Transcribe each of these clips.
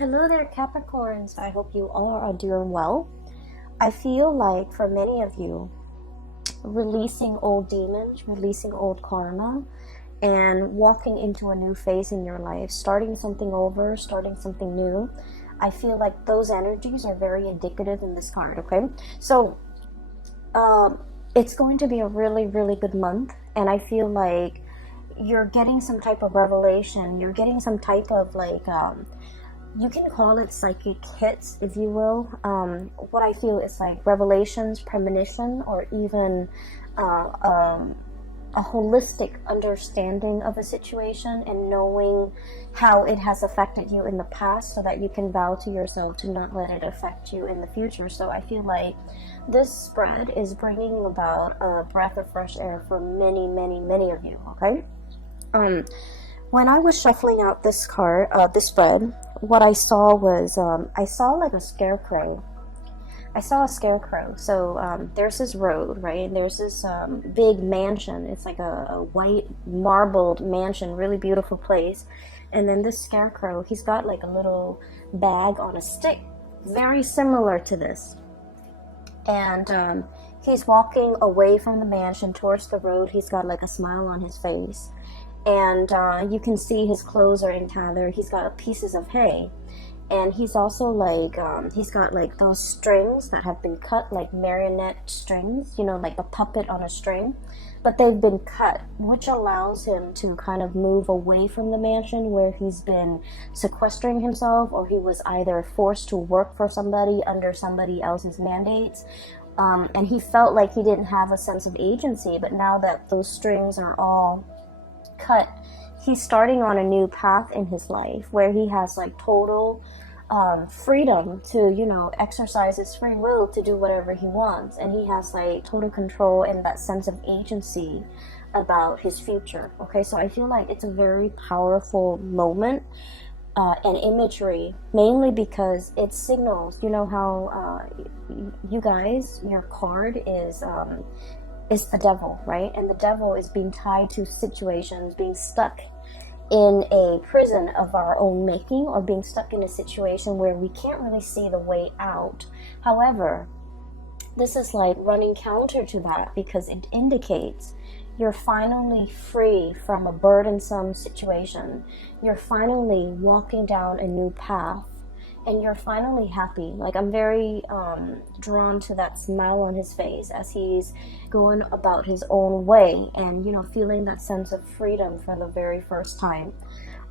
Hello there, Capricorns. I hope you all are doing well. I feel like for many of you, releasing old demons, releasing old karma, and walking into a new phase in your life, starting something over, starting something new. I feel like those energies are very indicative in this card, okay? So, it's going to be a really, really good month, and I feel like you're getting some type of revelation. You're getting some type of you can call it psychic hits, if you will. What I feel is like revelations, premonition, or even a holistic understanding of a situation and knowing how it has affected you in the past so that you can vow to yourself to not let it affect you in the future. So I feel like this spread is bringing about a breath of fresh air for many, many, many of you, okay? When I was shuffling out this card, this spread, what I saw was, I saw like a scarecrow. I saw a scarecrow. So there's this road, right? And there's this big mansion. It's like a white marbled mansion, really beautiful place. And then this scarecrow, he's got like a little bag on a stick, very similar to this. And he's walking away from the mansion towards the road. He's got like a smile on his face. And you can see his clothes are in tather. He's got pieces of hay. And he's also like, he's got like those strings that have been cut, like marionette strings, you know, like a puppet on a string. But they've been cut, which allows him to kind of move away from the mansion where he's been sequestering himself, or he was either forced to work for somebody under somebody else's mandates. And he felt like he didn't have a sense of agency. But now that those strings are all cut, he's starting on a new path in his life where he has like total freedom to, you know, exercise his free will to do whatever he wants, and he has like total control and that sense of agency about his future. Okay, so I feel like it's a very powerful moment and imagery, mainly because it signals, you know how you guys, your card is the devil, right? And the devil is being tied to situations, being stuck in a prison of our own making, or being stuck in a situation where we can't really see the way out. However, this is like running counter to that, because it indicates you're finally free from a burdensome situation. You're finally walking down a new path, and you're finally happy. Like, I'm very drawn to that smile on his face as he's going about his own way and, you know, feeling that sense of freedom for the very first time.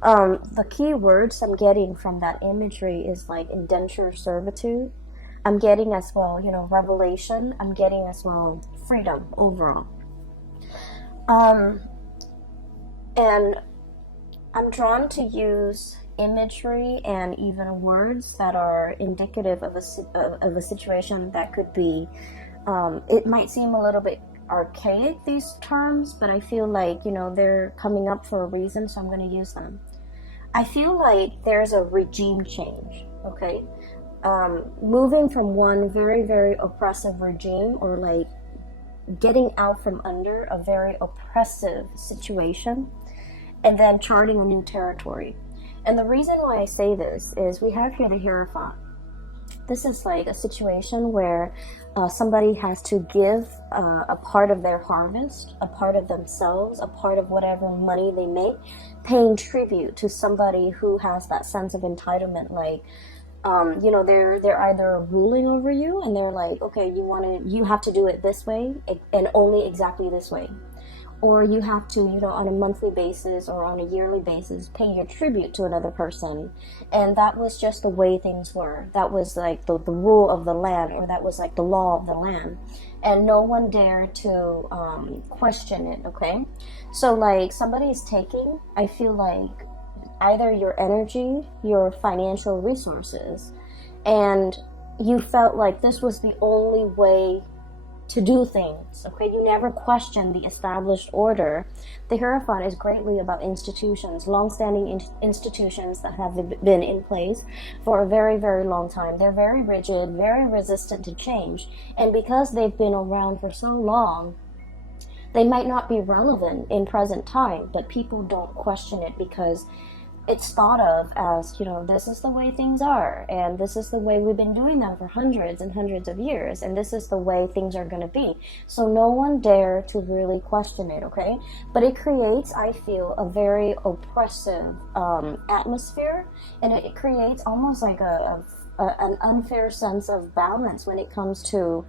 The key words I'm getting from that imagery is like indenture servitude. I'm getting as well, you know, revelation. I'm getting as well freedom overall. And I'm drawn to use imagery and even words that are indicative of a situation that could be, it might seem a little bit archaic, these terms, but I feel like, you know, they're coming up for a reason, so I'm going to use them. I feel like there's a regime change, okay? Moving from one very, very oppressive regime, or like getting out from under a very oppressive situation, and then charting a new territory. And the reason why I say this is we have here the Hierophant. This is like a situation where somebody has to give a part of their harvest, a part of themselves, a part of whatever money they make, paying tribute to somebody who has that sense of entitlement. Like, you know, they're either ruling over you, and they're like, okay, you have to do it this way and only exactly this way. Or you have to, you know, on a monthly basis or on a yearly basis, pay your tribute to another person. And that was just the way things were. That was like the rule of the land, or that was like the law of the land. And no one dared to question it, okay? So like somebody is taking, I feel like, either your energy, your financial resources, and you felt like this was the only way to do things, okay? You never question the established order. The Hierophant is greatly about institutions, long-standing institutions that have been in place for a very, very long time. They're very rigid, very resistant to change, and because they've been around for so long, they might not be relevant in present time, but people don't question it because it's thought of as, this is the way things are, and this is the way we've been doing them for hundreds and hundreds of years, and this is the way things are going to be. So no one dare to really question it, okay? But it creates, I feel, a very oppressive atmosphere, and it creates almost like an unfair sense of balance when it comes to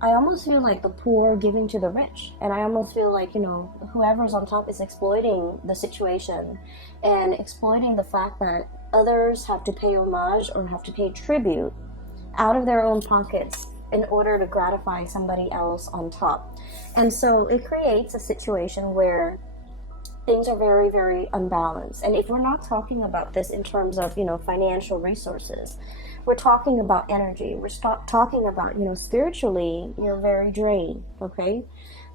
I almost feel like the poor giving to the rich, and I almost feel like, whoever's on top is exploiting the situation and exploiting the fact that others have to pay homage or have to pay tribute out of their own pockets in order to gratify somebody else on top. And so it creates a situation where things are very, very unbalanced. And if we're not talking about this in terms of, financial resources, we're talking about energy. We're talking about, spiritually, you're very drained, okay?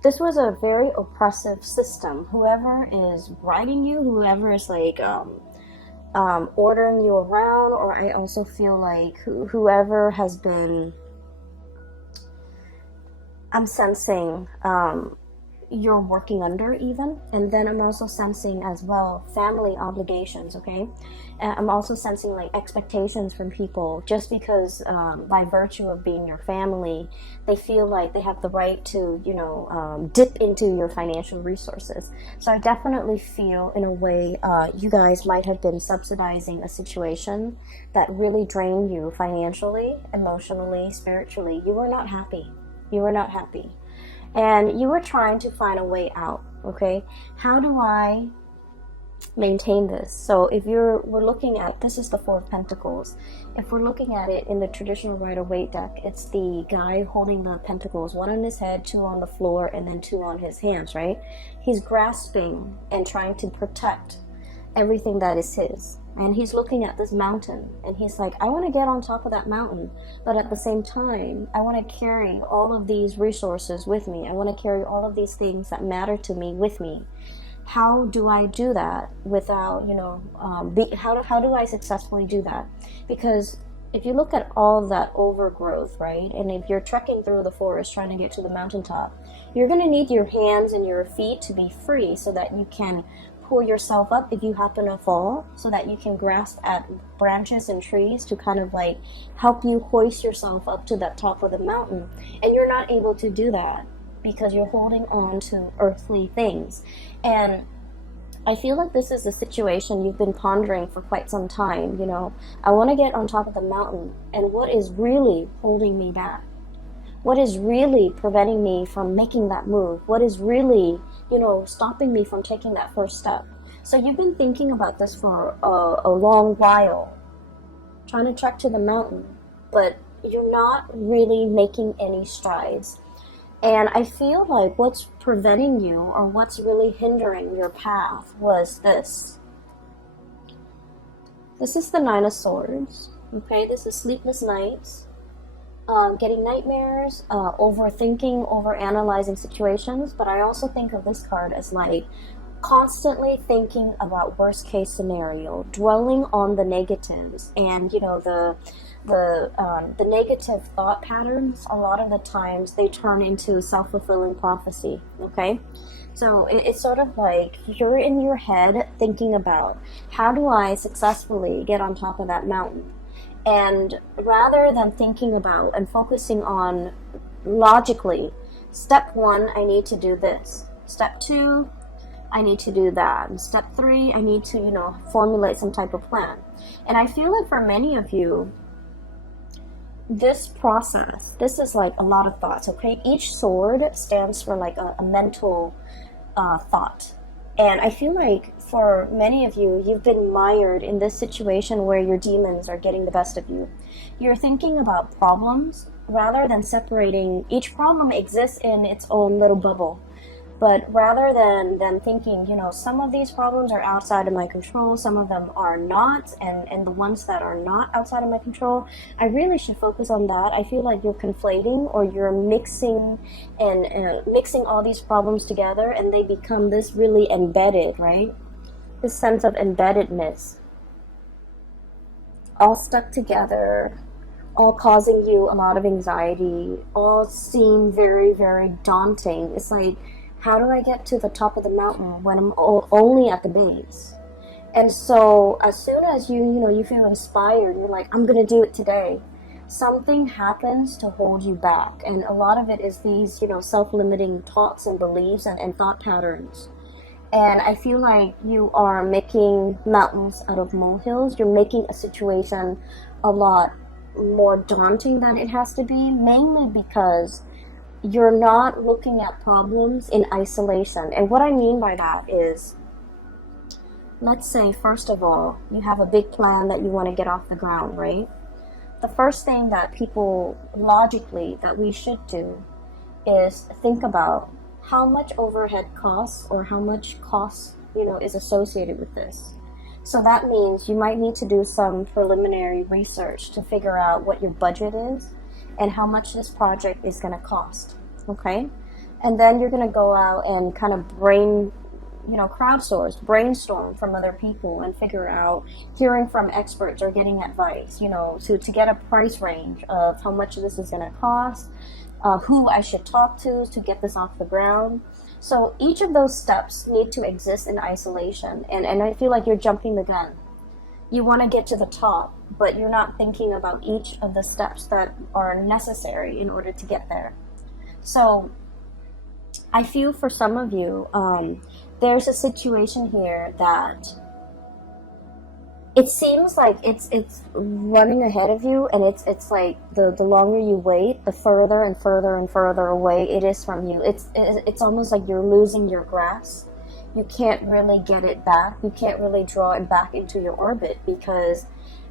This was a very oppressive system. Whoever is writing you, whoever is like ordering you around, or I also feel like whoever has been, I'm sensing, you're working under even. And then I'm also sensing as well family obligations, okay? I'm also sensing like expectations from people just because by virtue of being your family, they feel like they have the right to, dip into your financial resources. So I definitely feel in a way you guys might have been subsidizing a situation that really drained you financially, emotionally, spiritually. You were not happy. You were not happy. And you were trying to find a way out, okay? How do I maintain this? So if we're looking at, this is the Four of Pentacles. If we're looking at it in the traditional Rider-Waite deck, it's the guy holding the pentacles, one on his head, two on the floor, and then two on his hands, right? He's grasping and trying to protect everything that is his. And he's looking at this mountain, and he's like, I want to get on top of that mountain, but at the same time, I want to carry all of these resources with me. I want to carry all of these things that matter to me with me. How do I do that without, how do I successfully do that? Because if you look at all of that overgrowth, right, and if you're trekking through the forest trying to get to the mountaintop, you're going to need your hands and your feet to be free so that you can pull yourself up if you happen to fall, so that you can grasp at branches and trees to kind of like help you hoist yourself up to that top of the mountain. And you're not able to do that because you're holding on to earthly things. And I feel like this is a situation you've been pondering for quite some time. I want to get on top of the mountain, and what is really holding me back? What is really preventing me from making that move? What is really, stopping me from taking that first step? So you've been thinking about this for a long while, trying to trek to the mountain, but you're not really making any strides. And I feel like what's preventing you, or what's really hindering your path, was this. This is the Nine of Swords, okay? This is sleepless nights. Getting nightmares, overthinking, overanalyzing situations, but I also think of this card as like constantly thinking about worst case scenario, dwelling on the negatives, and the negative thought patterns. A lot of the times they turn into self-fulfilling prophecy. Okay, so it's sort of like you're in your head thinking about, how do I successfully get on top of that mountain? And rather than thinking about and focusing on logically, step 1, I need to do this. Step 2, I need to do that. And step 3, I need to, formulate some type of plan. And I feel like for many of you, this process, this is like a lot of thoughts, okay? Each sword stands for like a mental thought. And I feel like for many of you, you've been mired in this situation where your demons are getting the best of you. You're thinking about problems rather than separating. Each problem exists in its own little bubble. But rather than thinking, some of these problems are outside of my control, some of them are not, and the ones that are not outside of my control, I really should focus on that. I feel like you're conflating, or you're mixing and mixing all these problems together, and they become this really embedded, right? This sense of embeddedness, all stuck together, all causing you a lot of anxiety, all seem very, very daunting. It's like, how do I get to the top of the mountain when I'm only at the base? And so as soon as you feel inspired, you're like, I'm gonna do it today. Something happens to hold you back. And a lot of it is these, self-limiting thoughts and beliefs and thought patterns. And I feel like you are making mountains out of molehills. You're making a situation a lot more daunting than it has to be, mainly because you're not looking at problems in isolation. And what I mean by that is, let's say, first of all, you have a big plan that you want to get off the ground, right? The first thing that people logically that we should do is think about how much overhead costs or how much cost, is associated with this. So that means you might need to do some preliminary research to figure out what your budget is and how much this project is going to cost, okay? And then you're going to go out and kind of crowdsource, brainstorm from other people and figure out, hearing from experts or getting advice, to get a price range of how much this is going to cost, who I should talk to get this off the ground. So each of those steps need to exist in isolation. And I feel like you're jumping the gun. You want to get to the top, but you're not thinking about each of the steps that are necessary in order to get there. So I feel for some of you, there's a situation here that it seems like it's running ahead of you, and it's like the longer you wait, the further and further and further away it is from you. It's almost like you're losing your grasp. You can't really get it back. You can't really draw it back into your orbit because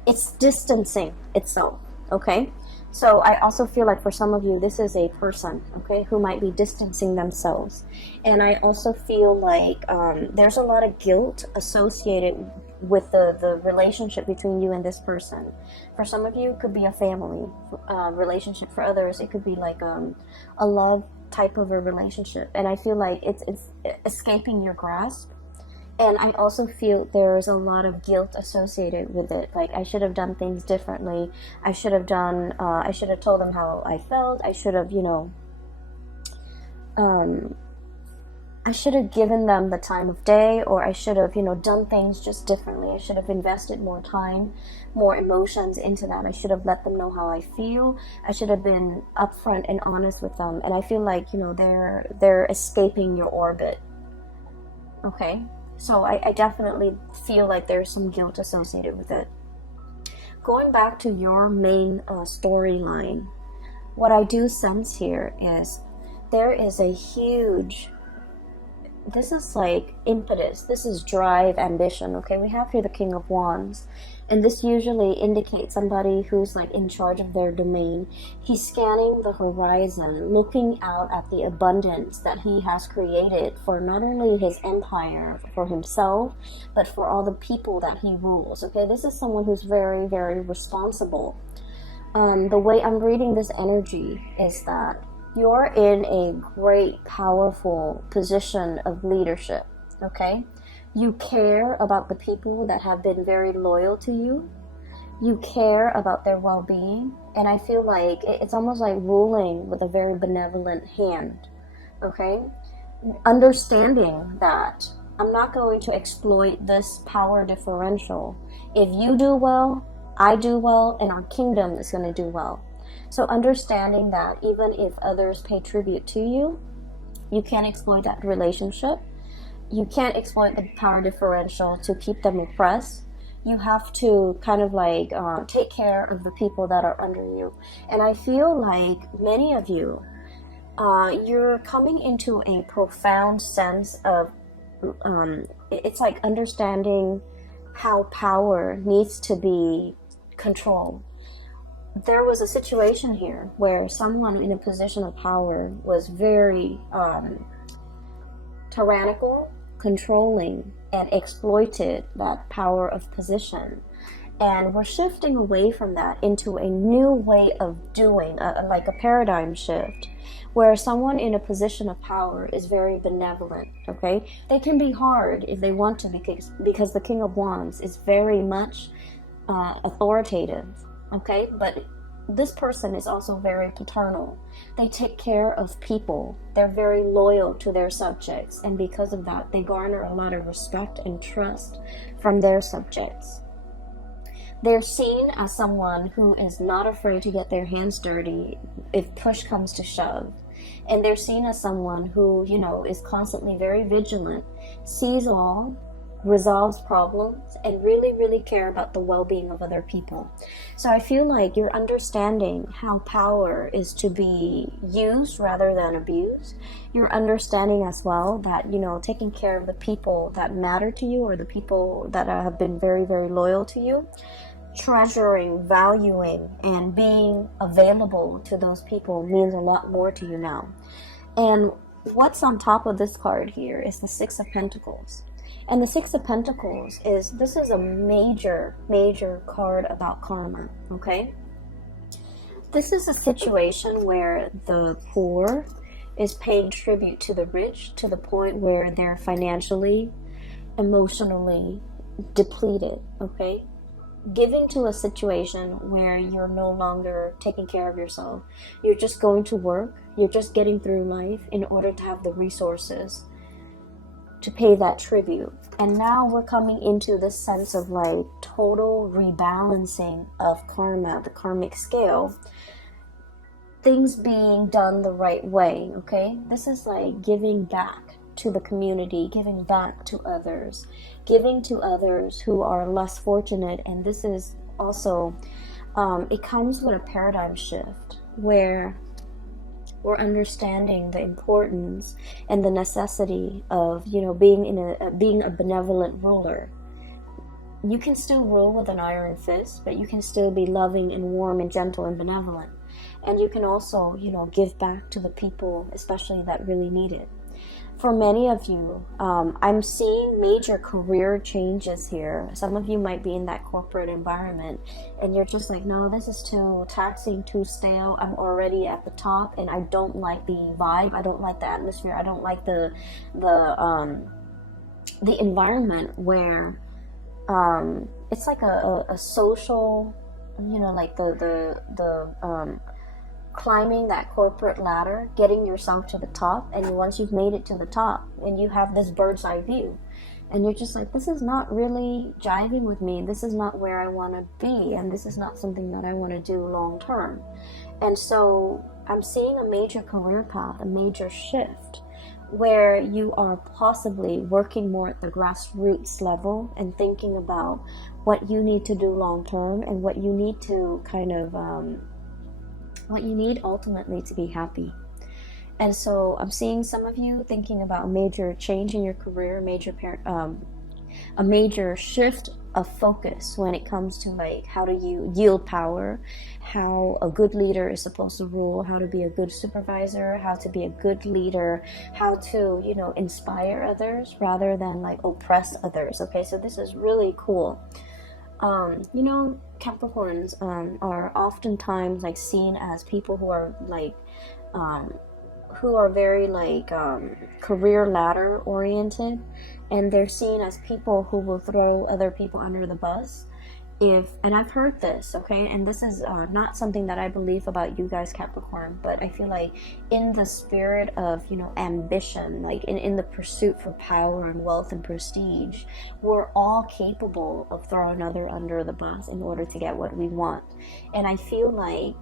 it's distancing itself, okay? So I also feel like for some of you, this is a person, okay, who might be distancing themselves. And I also feel like there's a lot of guilt associated with the relationship between you and this person. For some of you, it could be a family relationship. For others, it could be like a love type of a relationship. And I feel like it's escaping your grasp. And I also feel there's a lot of guilt associated with it. Like, I should have done things differently. I should have told them how I felt. I should have, I should have given them the time of day, or I should have, done things just differently. I should have invested more time, more emotions into that. I should have let them know how I feel. I should have been upfront and honest with them. And I feel like, they're escaping your orbit. Okay? So I definitely feel like there's some guilt associated with it. Going back to your main storyline, what I do sense here is there is a huge, this is like impetus, this is drive, ambition, okay? We have here the King of Wands, and this usually indicates somebody who's like in charge of their domain. He's scanning the horizon, looking out at the abundance that he has created for not only his empire, for himself, but for all the people that he rules, okay? This is someone who's very, very responsible. The way I'm reading this energy is that you're in a great, powerful position of leadership, okay? You care about the people that have been very loyal to you. You care about their well-being. And I feel like it's almost like ruling with a very benevolent hand, okay? Understanding that I'm not going to exploit this power differential. If you do well, I do well, and our kingdom is going to do well. So understanding that even if others pay tribute to you, you can't exploit that relationship. You can't exploit the power differential to keep them oppressed. You have to kind of like take care of the people that are under you. And I feel like many of you, you're coming into a profound sense of, it's like understanding how power needs to be controlled. There was a situation here where someone in a position of power was very tyrannical, controlling, and exploited that power of position. And we're shifting away from that into a new way of doing, like a paradigm shift, where someone in a position of power is very benevolent, okay? They can be hard if they want to, because the King of Wands is very much authoritative, okay? But this person is also very paternal. They take care of people. They're very loyal to their subjects, and because of that, they garner a lot of respect and trust from their subjects. They're seen as someone who is not afraid to get their hands dirty if push comes to shove. And they're seen as someone who, is constantly very vigilant, sees all, resolves problems, and really, really care about the well-being of other people. So I feel like you're understanding how power is to be used rather than abused. You're understanding as well that, taking care of the people that matter to you, or the people that have been very, very loyal to you, treasuring, valuing, and being available to those people means a lot more to you now. And what's on top of this card here is the Six of Pentacles. And the Six of Pentacles this is a major, major card about karma, okay? This is a situation where the poor is paying tribute to the rich to the point where they're financially, emotionally depleted, okay? Giving to a situation where you're no longer taking care of yourself. You're just going to work. You're just getting through life in order to have the resources to pay that tribute. And now we're coming into this sense of like total rebalancing of karma, the karmic scale. Things being done the right way, okay? This is like giving back to the community, giving back to others, giving to others who are less fortunate. And this is also, it comes with a paradigm shift where we're understanding the importance and the necessity of, being a benevolent ruler. You can still rule with an iron fist, but you can still be loving and warm and gentle and benevolent. And you can also, give back to the people, especially that really need it. For many of you, I'm seeing major career changes here. Some of you might be in that corporate environment and you're just like, no, this is too taxing, too stale. I'm already at the top and I don't like the vibe. I don't like the atmosphere. I don't like the environment where it's like a social, like the climbing that corporate ladder, getting yourself to the top, and once you've made it to the top and you have this bird's eye view and you're just like, this is not really jiving with me, this is not where I want to be, and this is not something that I want to do long term. And so I'm seeing a major career path, a major shift where you are possibly working more at the grassroots level and thinking about what you need to do long term and what you need to kind of what you need ultimately to be happy. And so I'm seeing some of you thinking about a major change in your career, a major shift of focus when it comes to like how do you yield power, how a good leader is supposed to rule, how to be a good supervisor, how to be a good leader, how to, inspire others rather than like oppress others. Okay, so this is really cool. Capricorns are oftentimes like seen as people who are like very like career ladder oriented, and they're seen as people who will throw other people under the bus. And I've heard this, okay, and this is not something that I believe about you guys, Capricorn, but I feel like in the spirit of, ambition, like in the pursuit for power and wealth and prestige, we're all capable of throwing another under the bus in order to get what we want. And I feel like,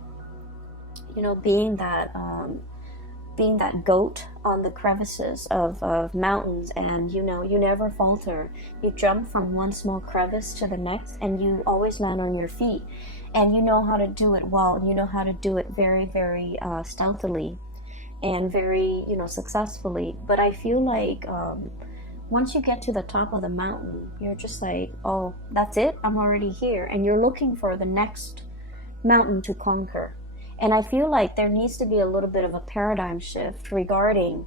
being that goat on the crevices of mountains, and you never falter. You jump from one small crevice to the next and you always land on your feet, and you know how to do it well, and you know how to do it very, very stealthily and very successfully. But I feel like once you get to the top of the mountain, you're just like, oh, that's it, I'm already here, and you're looking for the next mountain to conquer. And I feel like there needs to be a little bit of a paradigm shift regarding,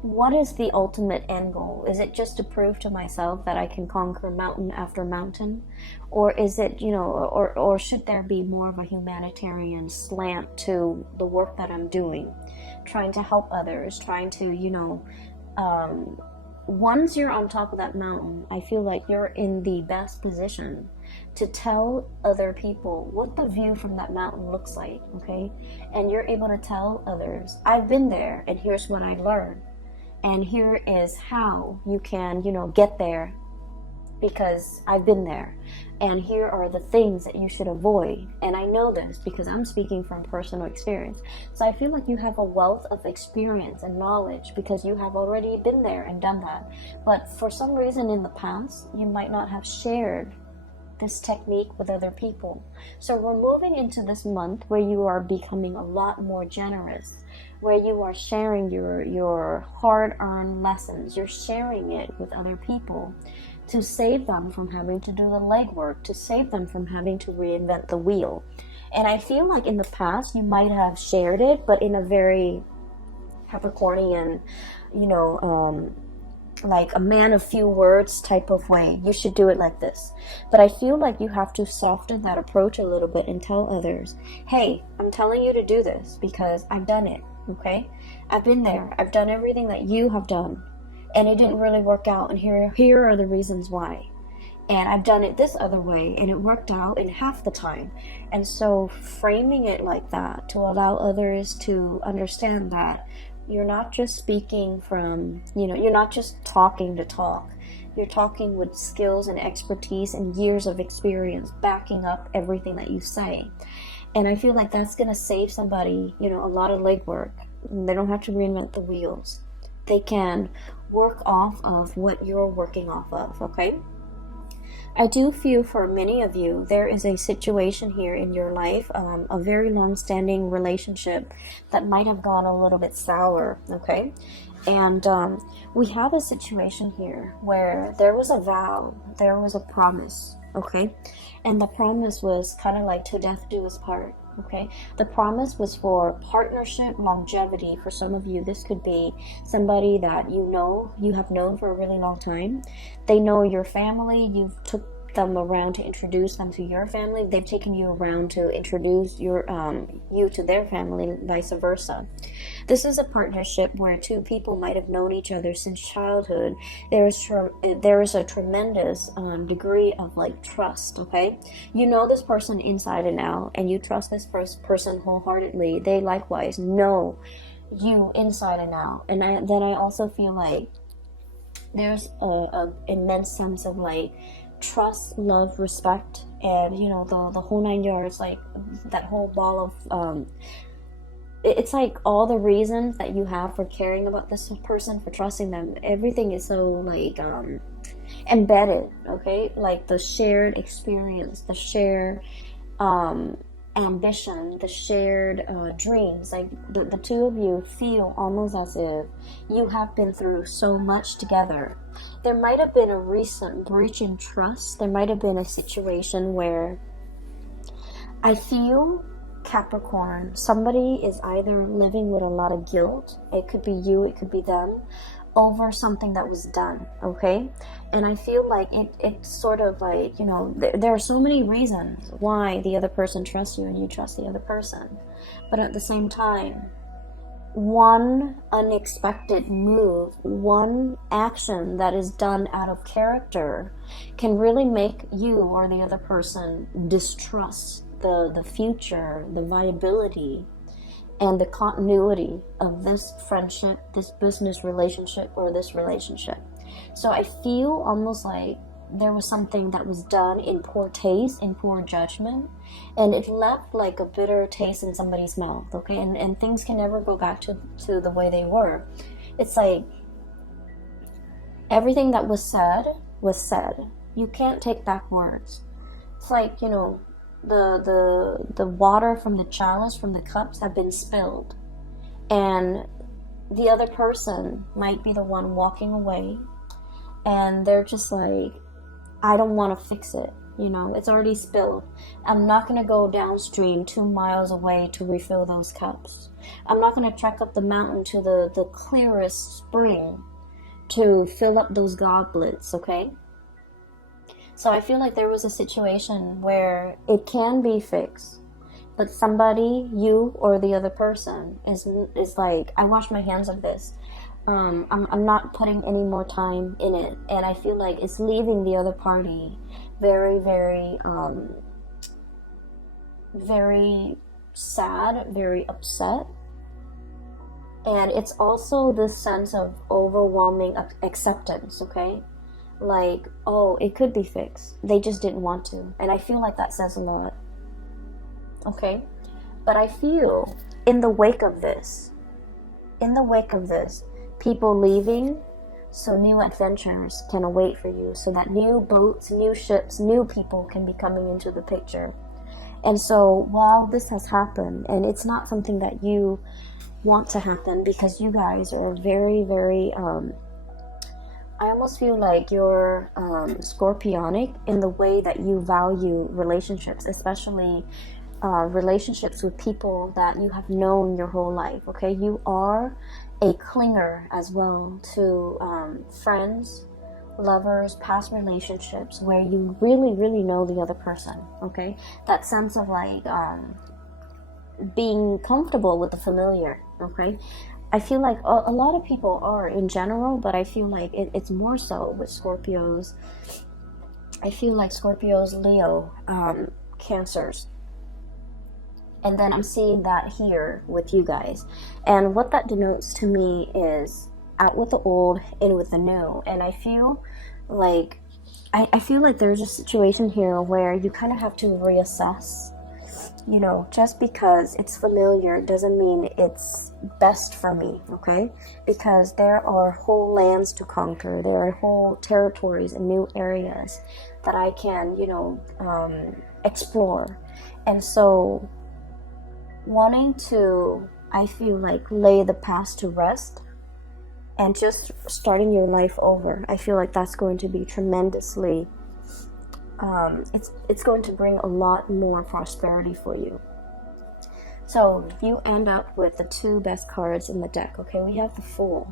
what is the ultimate end goal? Is it just to prove to myself that I can conquer mountain after mountain? Or is it, or should there be more of a humanitarian slant to the work that I'm doing? Trying to help others, trying to, once you're on top of that mountain, I feel like you're in the best position to tell other people what the view from that mountain looks like, okay? And you're able to tell others, I've been there and here's what I learned. And here is how you can, get there because I've been there. And here are the things that you should avoid. And I know this because I'm speaking from personal experience. So I feel like you have a wealth of experience and knowledge because you have already been there and done that. But for some reason in the past, you might not have shared this technique with other people. So we're moving into this month where you are becoming a lot more generous, where you are sharing your hard-earned lessons. You're sharing it with other people to save them from having to do the legwork, to save them from having to reinvent the wheel. And I feel like in the past you might have shared it, but in a very Capricornian, like a man of few words type of way. You should do it like this. But I feel like you have to soften that approach a little bit and tell others, hey, I'm telling you to do this because I've done it, okay? I've been there. I've done everything that you have done. And it didn't really work out. And here are the reasons why. And I've done it this other way and it worked out in half the time. And so framing it like that to allow others to understand that you're not just speaking from, you're not just talking to talk. You're talking with skills and expertise and years of experience backing up everything that you say. And I feel like that's going to save somebody, a lot of legwork. They don't have to reinvent the wheels. They can work off of what you're working off of, okay? I do feel for many of you, there is a situation here in your life, a very long-standing relationship that might have gone a little bit sour, okay? And we have a situation here where there was a vow, there was a promise, okay? And the promise was kind of like to death do us part, okay? The promise was for partnership, longevity. For some of you, this could be somebody that you have known for a really long time. They know your family. You've took them around to introduce them to your family. They've taken you around to introduce you to their family, vice versa. This is a partnership where two people might have known each other since childhood. There is a tremendous degree of like trust, okay? You know this person inside and out, and you trust this person wholeheartedly. They likewise know you inside and out. And then I also feel like there's a immense sense of like trust, love, respect, and the whole 9 yards, like that whole ball of it's like all the reasons that you have for caring about this person, for trusting them, everything is so like embedded, okay? Like the shared experience, the shared ambition, the shared dreams. Like the two of you feel almost as if you have been through so much together. There might have been a recent breach in trust. There might have been a situation where I feel, Capricorn, somebody is either living with a lot of guilt. It could be you, it could be them, over something that was done, okay? And I feel like it's sort of like, there are so many reasons why the other person trusts you and you trust the other person. But at the same time, one unexpected move, one action that is done out of character can really make you or the other person distrust the future, the viability, and the continuity of this friendship, this business relationship, or this relationship. So I feel almost like there was something that was done in poor taste, in poor judgment, and it left like a bitter taste in somebody's mouth, okay? And things can never go back to the way they were. It's like everything that was said was said. You can't take back words. It's like, the water from the chalice, from the cups, have been spilled, and the other person might be the one walking away, and they're just like, I don't want to fix it, it's already spilled. I'm not going to go downstream 2 miles away to refill those cups. I'm not going to trek up the mountain to the clearest spring to fill up those goblets, okay? So I feel like there was a situation where it can be fixed, but somebody, you or the other person, is like, I wash my hands of this. I'm not putting any more time in it, and I feel like it's leaving the other party very, very, very sad, very upset. And it's also this sense of overwhelming acceptance, okay? Like, oh, it could be fixed. They just didn't want to. And I feel like that says a lot, okay? But I feel in the wake of this, people leaving, so new adventures can await for you, so that new boats, new ships, new people can be coming into the picture. And so while this has happened, and it's not something that you want to happen, because you guys are very, very, I almost feel like you're scorpionic in the way that you value relationships, especially relationships with people that you have known your whole life, okay? You are a clinger as well to friends, lovers, past relationships where you really, really know the other person, okay? That sense of like being comfortable with the familiar, okay? I feel like a lot of people are in general, but I feel like it's more so with Scorpios. I feel like Scorpios, Leo, Cancers. And then I'm seeing that here with you guys. And what that denotes to me is out with the old, in with the new. And I feel like there's a situation here where you kind of have to reassess. You know, just because it's familiar doesn't mean it's best for me, okay? Because there are whole lands to conquer. There are whole territories and new areas that I can, you know, explore. And so wanting to, I feel like, lay the past to rest and just starting your life over, I feel like that's going to be tremendously it's going to bring a lot more prosperity for you. So you end up with the two best cards in the deck, okay? We have the Fool.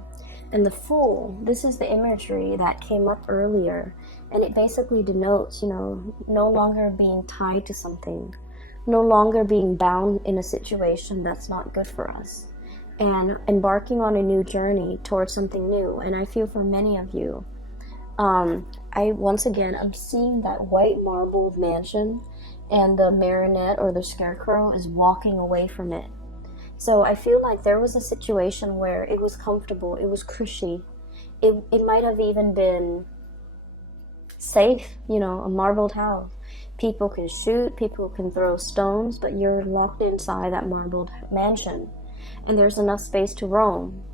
And the Fool, this is the imagery that came up earlier, and it basically denotes, you know, no longer being tied to something, no longer being bound in a situation that's not good for us, and embarking on a new journey towards something new. And I feel for many of you, I'm seeing that white marbled mansion, and the marionette or the scarecrow is walking away from it. So I feel like there was a situation where it was comfortable, it was cushy, it might have even been safe, you know, a marbled house. People can shoot, people can throw stones, but you're locked inside that marbled mansion, and there's enough space to roam.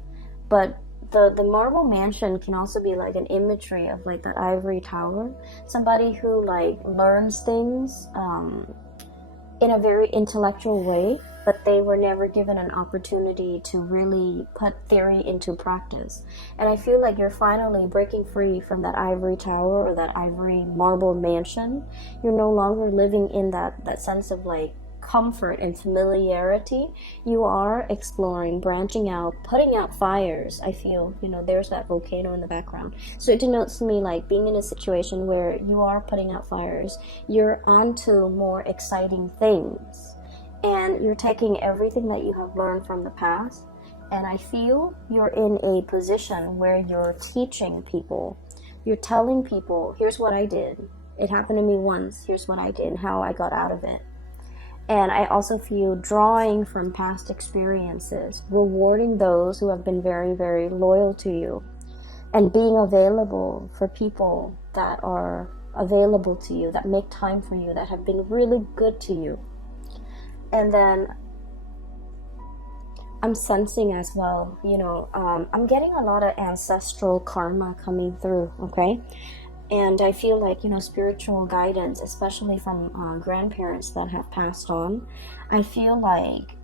But the marble mansion can also be like an imagery of like that ivory tower, somebody who like learns things in a very intellectual way, but they were never given an opportunity to really put theory into practice. And I feel like you're finally breaking free from that ivory tower or that ivory marble mansion. You're no longer living in that sense of like comfort and familiarity. You are exploring, branching out, putting out fires. I feel, you know, there's that volcano in the background. So it denotes to me like being in a situation where you are putting out fires. You're onto more exciting things, and you're taking everything that you have learned from the past, and I feel you're in a position where you're teaching people. You're telling people, here's what I did. It happened to me once. Here's what I did and how I got out of it. And I also feel drawing from past experiences, rewarding those who have been very, very loyal to you, and being available for people that are available to you, that make time for you, that have been really good to you. And then I'm sensing as well, you know, I'm getting a lot of ancestral karma coming through, okay? And I feel like, you know, spiritual guidance, especially from grandparents that have passed on, I feel like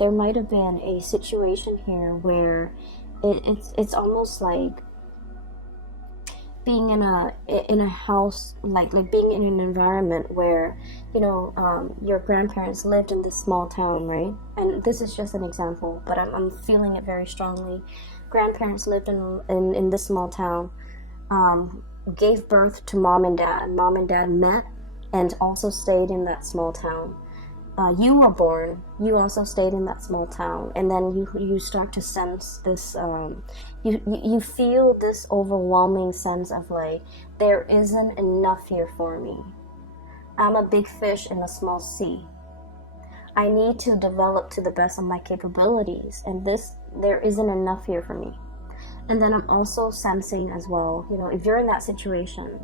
there might have been a situation here where it's almost like being in a house, like being in an environment where, you know, your grandparents lived in this small town, right? And this is just an example, but I'm feeling it very strongly. Grandparents lived in this small town, gave birth to mom and dad. Mom and dad met and also stayed in that small town. you were born, you also stayed in that small town, and then you start to sense this, you feel this overwhelming sense of like, there isn't enough here for me. I'm a big fish in a small sea. I need to develop to the best of my capabilities, and there isn't enough here for me. And then I'm also sensing as well, if you're in that situation,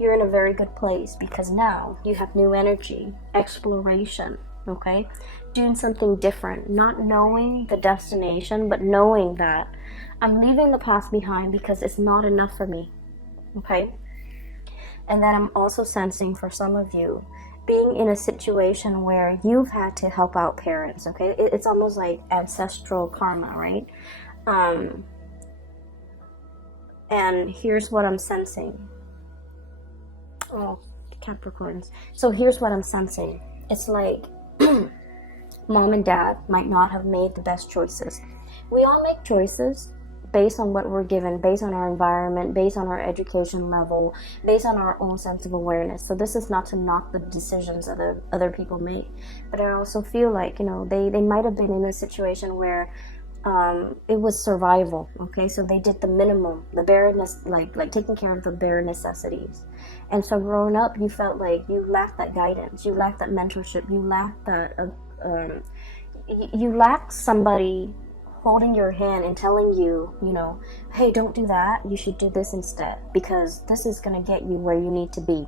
you're in a very good place, because now you have new energy, exploration, okay? Doing something different, not knowing the destination, but knowing that I'm leaving the past behind because it's not enough for me, okay? And then I'm also sensing for some of you, being in a situation where you've had to help out parents, okay? It's almost like ancestral karma, right? And here's what I'm sensing. Oh, Capricorns. So here's what I'm sensing. It's like mom and dad might not have made the best choices. We all make choices based on what we're given, based on our environment, based on our education level, based on our own sense of awareness. So this is not to knock the decisions other people make, but I also feel like, they might have been in a situation where it was survival, okay? So they did the minimum, the bare, like taking care of the bare necessities. And so growing up, you felt like you lacked that guidance, you lacked that mentorship, you lacked that, you lacked somebody holding your hand and telling you, hey, don't do that, you should do this instead, because this is going to get you where you need to be,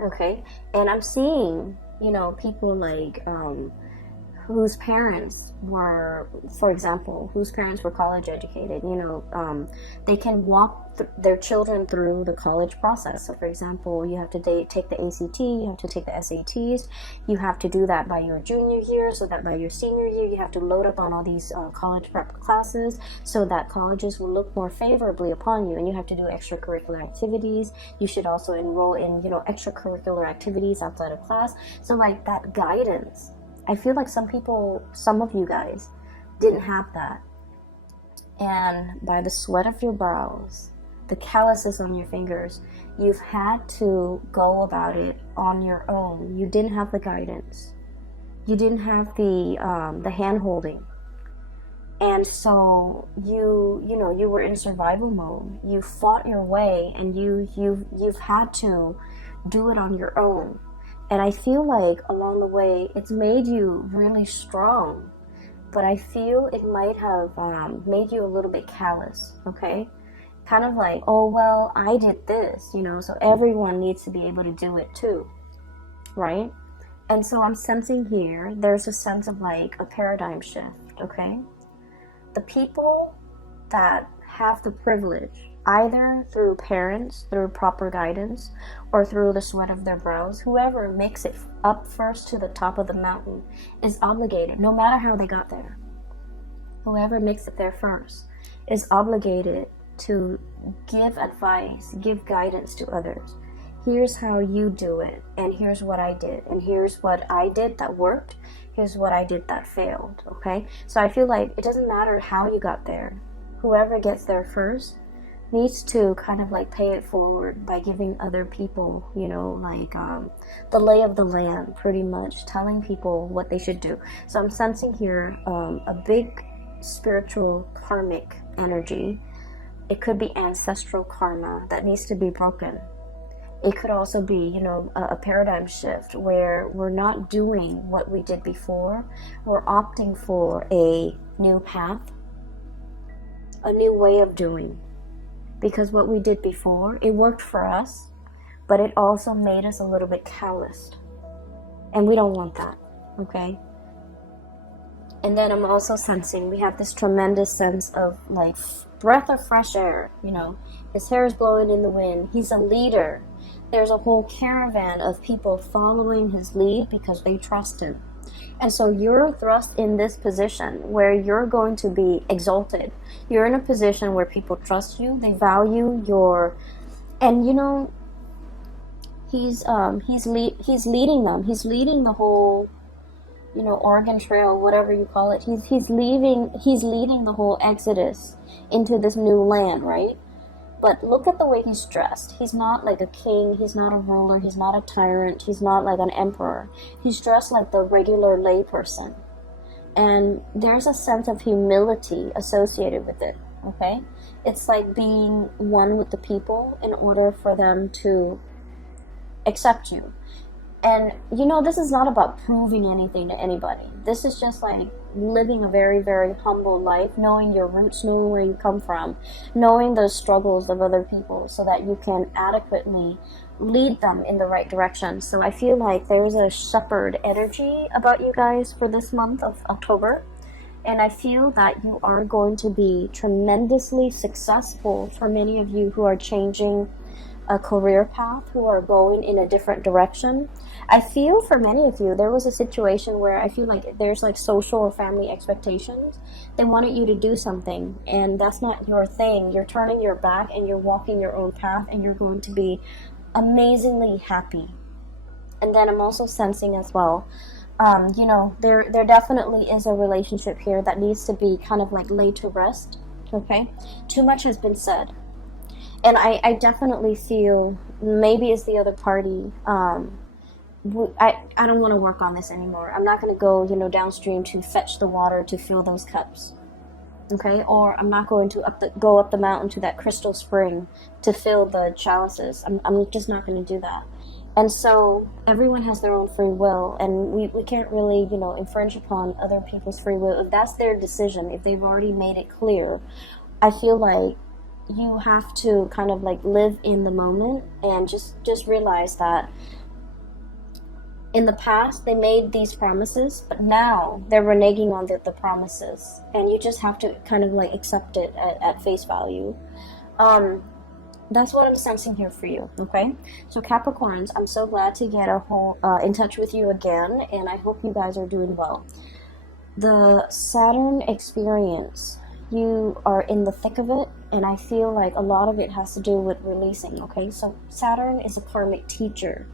okay? And I'm seeing, people like, whose parents were, for example, college educated, they can walk their children through the college process. So for example, you have to take the ACT, you have to take the SATs, you have to do that by your junior year, so that by your senior year, you have to load up on all these college prep classes, so that colleges will look more favorably upon you, and you have to do extracurricular activities. You should also enroll in, extracurricular activities outside of class. So like that guidance, I feel like some of you guys didn't have that. And by the sweat of your brows, the calluses on your fingers, you've had to go about it on your own. You didn't have the guidance. You didn't have the hand-holding. And so you were in survival mode. You fought your way, and you've had to do it on your own. And I feel like along the way, it's made you really strong, but I feel it might have made you a little bit callous, okay? Kind of like, oh, well, I did this, so everyone needs to be able to do it too, right? And so I'm sensing here, there's a sense of like a paradigm shift, okay? The people that have the privilege, either through parents, through proper guidance, or through the sweat of their brows, whoever makes it up first to the top of the mountain is obligated, no matter how they got there. Whoever makes it there first is obligated to give advice, give guidance to others. Here's how you do it, and here's what I did, and here's what I did that worked, here's what I did that failed, okay? So I feel like it doesn't matter how you got there. Whoever gets there first needs to kind of like pay it forward by giving other people, the lay of the land, pretty much telling people what they should do. So I'm sensing here a big spiritual karmic energy. It could be ancestral karma that needs to be broken. It could also be, a paradigm shift where we're not doing what we did before. We're opting for a new path, a new way of doing. Because what we did before, it worked for us, but it also made us a little bit calloused. And we don't want that, okay? And then I'm also sensing we have this tremendous sense of like breath of fresh air, his hair is blowing in the wind. He's a leader. There's a whole caravan of people following his lead because they trust him. And so you're thrust in this position where you're going to be exalted. You're in a position where people trust you, they value your, and he's leading them. He's leading the whole, Oregon Trail, whatever you call it. He's leading the whole exodus into this new land, right? But look at the way he's dressed. He's not like a king, he's not a ruler, he's not a tyrant, he's not like an emperor. He's dressed like the regular layperson. And there's a sense of humility associated with it, okay? It's like being one with the people in order for them to accept you. And you know, this is not about proving anything to anybody. This is just like living a very, very humble life, knowing your roots, knowing where you come from, knowing the struggles of other people so that you can adequately lead them in the right direction. So I feel like there's a shepherd energy about you guys for this month of October. And I feel that you are going to be tremendously successful for many of you who are changing a career path, who are going in a different direction. I feel for many of you, there was a situation where I feel like there's like social or family expectations. They wanted you to do something, and that's not your thing. You're turning your back and you're walking your own path, and you're going to be amazingly happy. And then I'm also sensing as well, you know, there definitely is a relationship here that needs to be kind of like laid to rest, okay? Too much has been said. And I definitely feel maybe it's the other party. I don't want to work on this anymore. I'm not going to go, you know, downstream to fetch the water to fill those cups. Okay? Or I'm not going to go up the mountain to that crystal spring to fill the chalices. I'm just not going to do that. And so everyone has their own free will, and we can't really, you know, infringe upon other people's free will. If that's their decision, if they've already made it clear, I feel like you have to kind of like live in the moment and just realize that in the past they made these promises, but now they're reneging on the promises, and you just have to kind of like accept it at face value. That's what I'm sensing here for you, okay? So Capricorns, I'm so glad to get in touch with you again, and I hope you guys are doing well. The Saturn experience, you are in the thick of it, and I feel like a lot of it has to do with releasing, okay? So Saturn is a karmic teacher.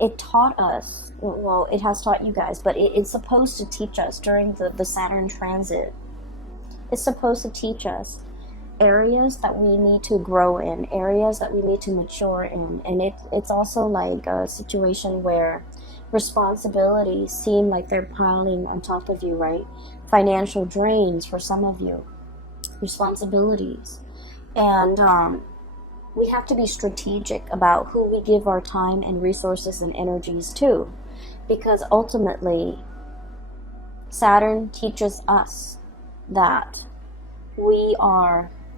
It taught us, well, it has taught you guys, but it's supposed to teach us during the Saturn transit. It's supposed to teach us areas that we need to grow in, areas that we need to mature in. And it's also like a situation where responsibilities seem like they're piling on top of you, right? Financial drains for some of you, responsibilities. And we have to be strategic about who we give our time and resources and energies to, because ultimately Saturn teaches us that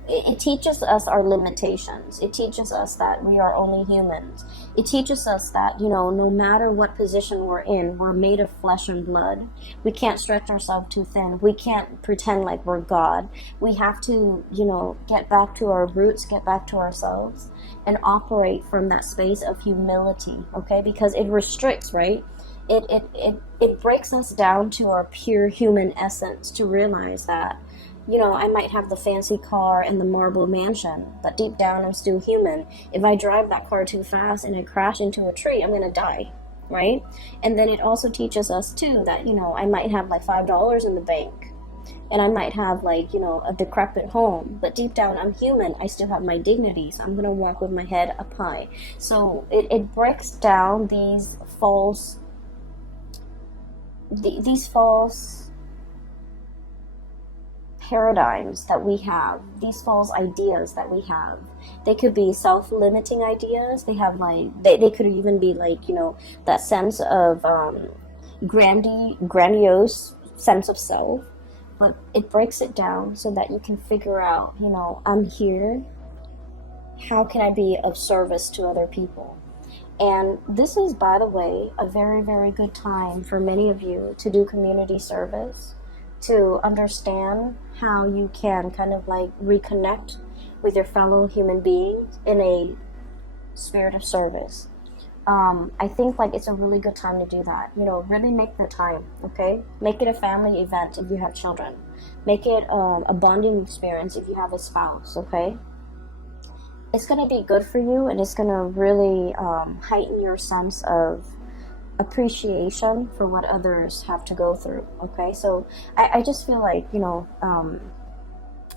it teaches us our limitations. It teaches us that we are only humans. It teaches us that, you know, no matter what position we're in, we're made of flesh and blood. We can't stretch ourselves too thin. We can't pretend like we're God. We have to, you know, get back to our roots, get back to ourselves, and operate from that space of humility, okay? Because it restricts, right? It breaks us down to our pure human essence to realize that, you know, I might have the fancy car and the marble mansion, but deep down I'm still human. If I drive that car too fast and I crash into a tree, I'm going to die, right? And then it also teaches us too that, you know, I might have like $5 in the bank, and I might have like, you know, a decrepit home, but deep down I'm human. I still have my dignity, so I'm going to walk with my head up high. So it breaks down these false paradigms that we have, these false ideas that we have. They could be self-limiting ideas. They have like, they could even be like, you know, that sense of grandiose sense of self. But it breaks it down so that you can figure out, you know, I'm here. How can I be of service to other people? And this is, by the way, a very, very good time for many of you to do community service, to understand how you can kind of like reconnect with your fellow human beings in a spirit of service. I think like it's a really good time to do that. You know, really make the time, okay? Make it a family event if you have children. Make it a bonding experience if you have a spouse, okay? It's going to be good for you, and it's going to really heighten your sense of appreciation for what others have to go through, okay? So I just feel like, you know,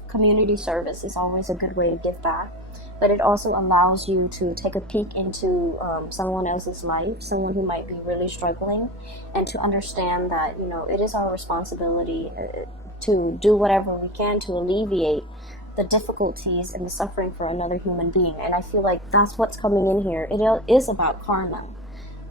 community service is always a good way to give back. but it also allows you to take a peek into someone else's life, someone who might be really struggling, and to understand that, you know, it is our responsibility to do whatever we can to alleviate the difficulties and the suffering for another human being. And I feel like that's what's coming in here. It is about karma.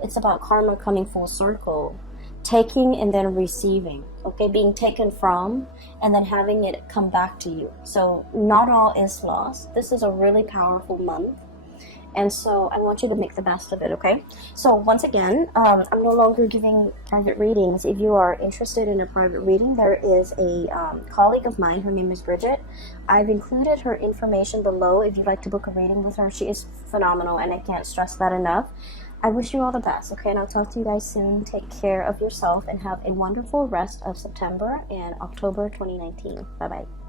It's about karma coming full circle, taking and then receiving, okay, being taken from and then having it come back to you. So not all is lost. This is a really powerful month, and so I want you to make the best of it, okay? So once again, I'm no longer giving private readings. If you are interested in a private reading, there is a colleague of mine. Her name is Bridget. I've included her information below if you'd like to book a reading with her. She is phenomenal, and I can't stress that enough. I wish you all the best, okay? And I'll talk to you guys soon. Take care of yourself and have a wonderful rest of September and October 2019. Bye-bye.